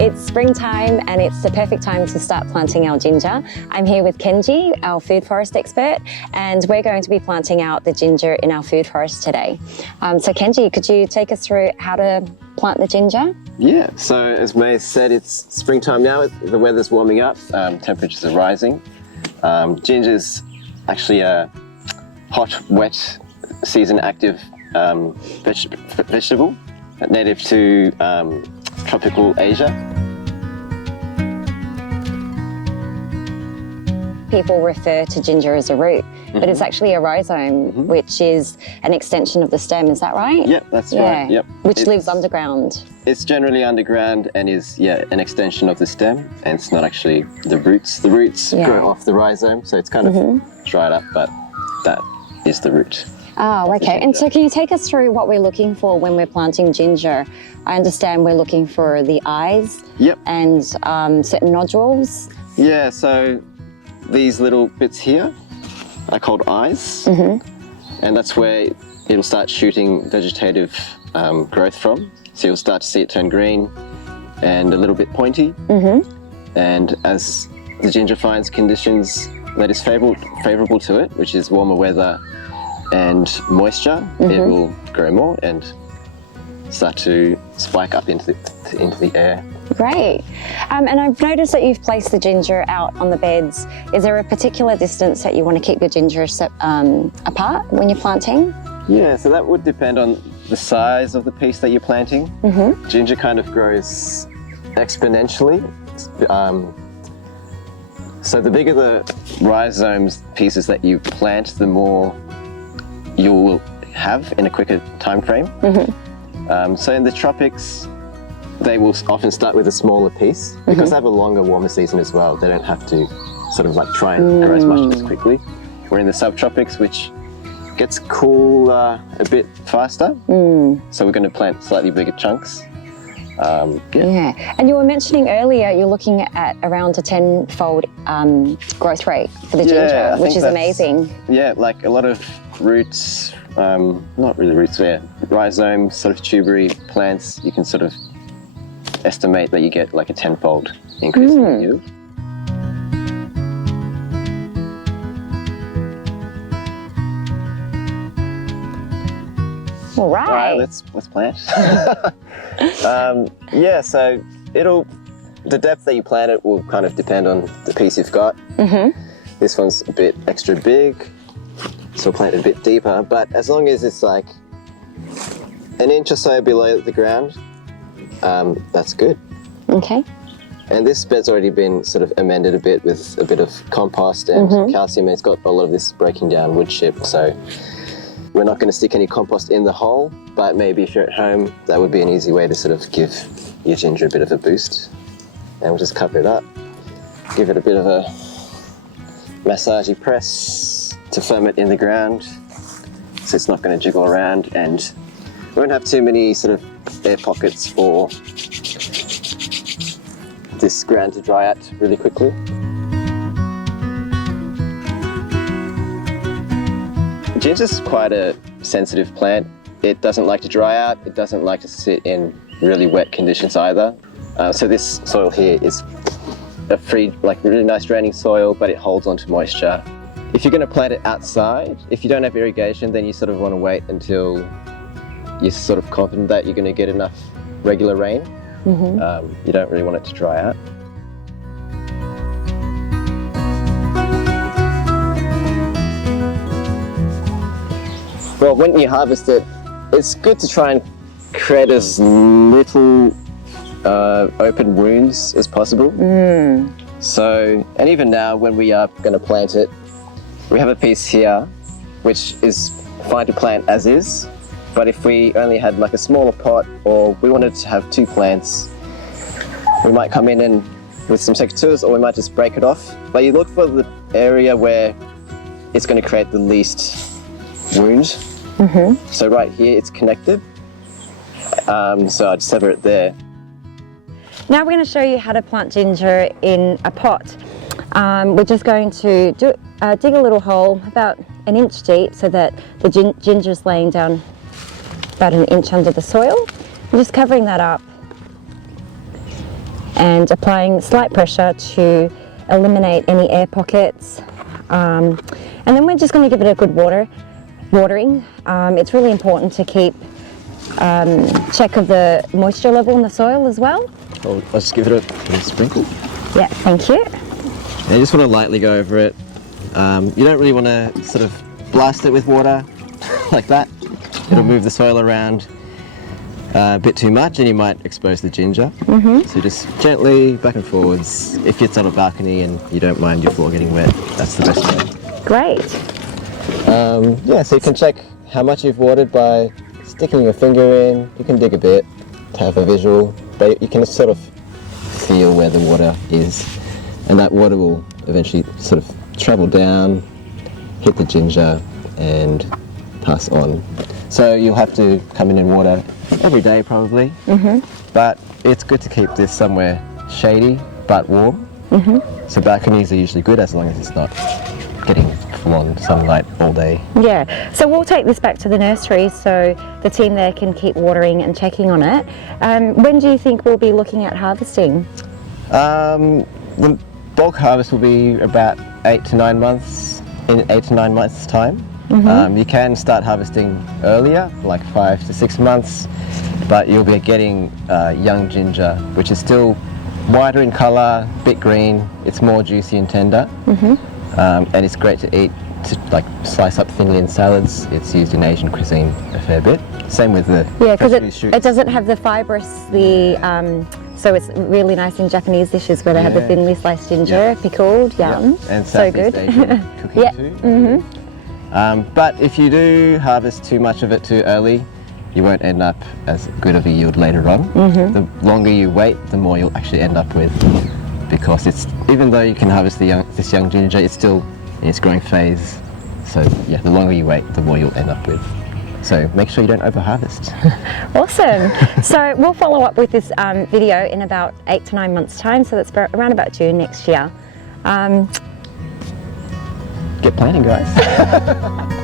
It's springtime and it's the perfect time to start planting our ginger. I'm here with Kenji, our food forest expert, and we're going to be planting out the ginger in our food forest today. So Kenji, could you take us through how to plant the ginger? Yeah, so as May said, it's springtime now, the weather's warming up, temperatures are rising. Ginger's actually a hot, wet, season active vegetable, native to tropical Asia. People refer to ginger as a root, but it's actually a rhizome, which is an extension of the stem, is that right? Yep, that's right. Yep. Which lives underground. It's generally underground and is, an extension of the stem, and it's not actually the roots. The roots grow off the rhizome, so it's kind of dried up, but that is the root. Oh, okay. And so can you take us through what we're looking for when we're planting ginger? I understand we're looking for the eyes and certain nodules. Yeah, so these little bits here are called eyes, and that's where it'll start shooting vegetative growth from. So you'll start to see it turn green and a little bit pointy. And as the ginger finds conditions that is favourable to it, which is warmer weather and moisture, it will grow more and start to spike up into the air. Great. And I've noticed that you've placed the ginger out on the beds. Is there a particular distance that you want to keep your ginger apart when you're planting? Yeah, so that would depend on the size of the piece that you're planting. Ginger kind of grows exponentially. So the bigger the rhizomes pieces that you plant, the more you will have in a quicker time frame. So in the tropics, they will often start with a smaller piece because they have a longer, warmer season as well. They don't have to sort of like try and grow as much as quickly. We're in the subtropics, which gets cool a bit faster. So we're going to plant slightly bigger chunks. And you were mentioning earlier you're looking at around a 10-fold growth rate for the ginger, which is amazing. Yeah, like a lot of roots, not really roots, rhizome sort of tubery plants, you can sort of estimate that you get like a 10-fold increase in yield. All right, let's plant. So the depth that you plant it will kind of depend on the piece you've got. This one's a bit extra big, so we'll plant it a bit deeper, but as long as it's like an inch or so below the ground, that's good. Okay. And this bed's already been sort of amended a bit with a bit of compost and calcium, and it's got a lot of this breaking down wood chip, so we're not going to stick any compost in the hole, but maybe if you're at home, that would be an easy way to sort of give your ginger a bit of a boost. And we'll just cover it up, give it a bit of a massagey press to firm it in the ground so it's not going to jiggle around, and we won't have too many sort of air pockets for this ground to dry out really quickly. Ginger's quite a sensitive plant. It doesn't like to dry out, it doesn't like to sit in really wet conditions either. So this soil here is a free, like really nice draining soil, but it holds onto moisture. If you're going to plant it outside, if you don't have irrigation, then you sort of want to wait until you're sort of confident that you're going to get enough regular rain. You don't really want it to dry out. Well, when you harvest it, it's good to try and create as little open wounds as possible. So, and even now when we are going to plant it, we have a piece here which is fine to plant as is, but if we only had like a smaller pot, or we wanted to have 2 plants, we might come in and with some secateurs, or we might just break it off. But you look for the area where it's going to create the least wound. So right here it's connected, so I just sever it there. Now we're going to show you how to plant ginger in a pot. We're just going to dig a little hole about an inch deep so that the ginger's laying down about an inch under the soil. I'm just covering that up. and applying slight pressure to eliminate any air pockets. And then we're just going to give it a good watering. It's really important to keep check of the moisture level in the soil as well. I'll just give it a sprinkle. Yeah, thank you. And you just want to lightly go over it. You don't really want to sort of blast it with water like that. It'll move the soil around a bit too much and you might expose the ginger. So just gently back and forwards. If it's on a balcony and you don't mind your floor getting wet, that's the best way. Great. Yeah, so you can check how much you've watered by sticking your finger in. You can dig a bit to have a visual, but you can sort of feel where the water is, and that water will eventually sort of travel down, hit the ginger and pass on. So you'll have to come in and water every day probably, but it's good to keep this somewhere shady but warm. So balconies are usually good as long as it's not getting full-on sunlight all day. Yeah, so we'll take this back to the nursery so the team there can keep watering and checking on it. When do you think we'll be looking at harvesting? The bulk harvest will be about 8 to 9 months, in 8 to 9 months time. You can start harvesting earlier, like 5 to 6 months, but you'll be getting young ginger, which is still whiter in colour, bit green. It's more juicy and tender, and it's great to eat, to like slice up thinly in salads. It's used in Asian cuisine a fair bit. Same with the because fresh it doesn't have the fibrous, so it's really nice in Japanese dishes where they have the thinly sliced ginger, pickled, yum, and so Southeast good. Asian cooking too. But if you do harvest too much of it too early, you won't end up as good of a yield later on. The longer you wait, the more you'll actually end up with, because it's, even though you can harvest this young ginger, it's still in its growing phase. So yeah, the longer you wait, the more you'll end up with. So make sure you don't over harvest. Awesome. So we'll follow up with this video in about 8 to 9 months time, so that's around about June next year. Get planting, guys.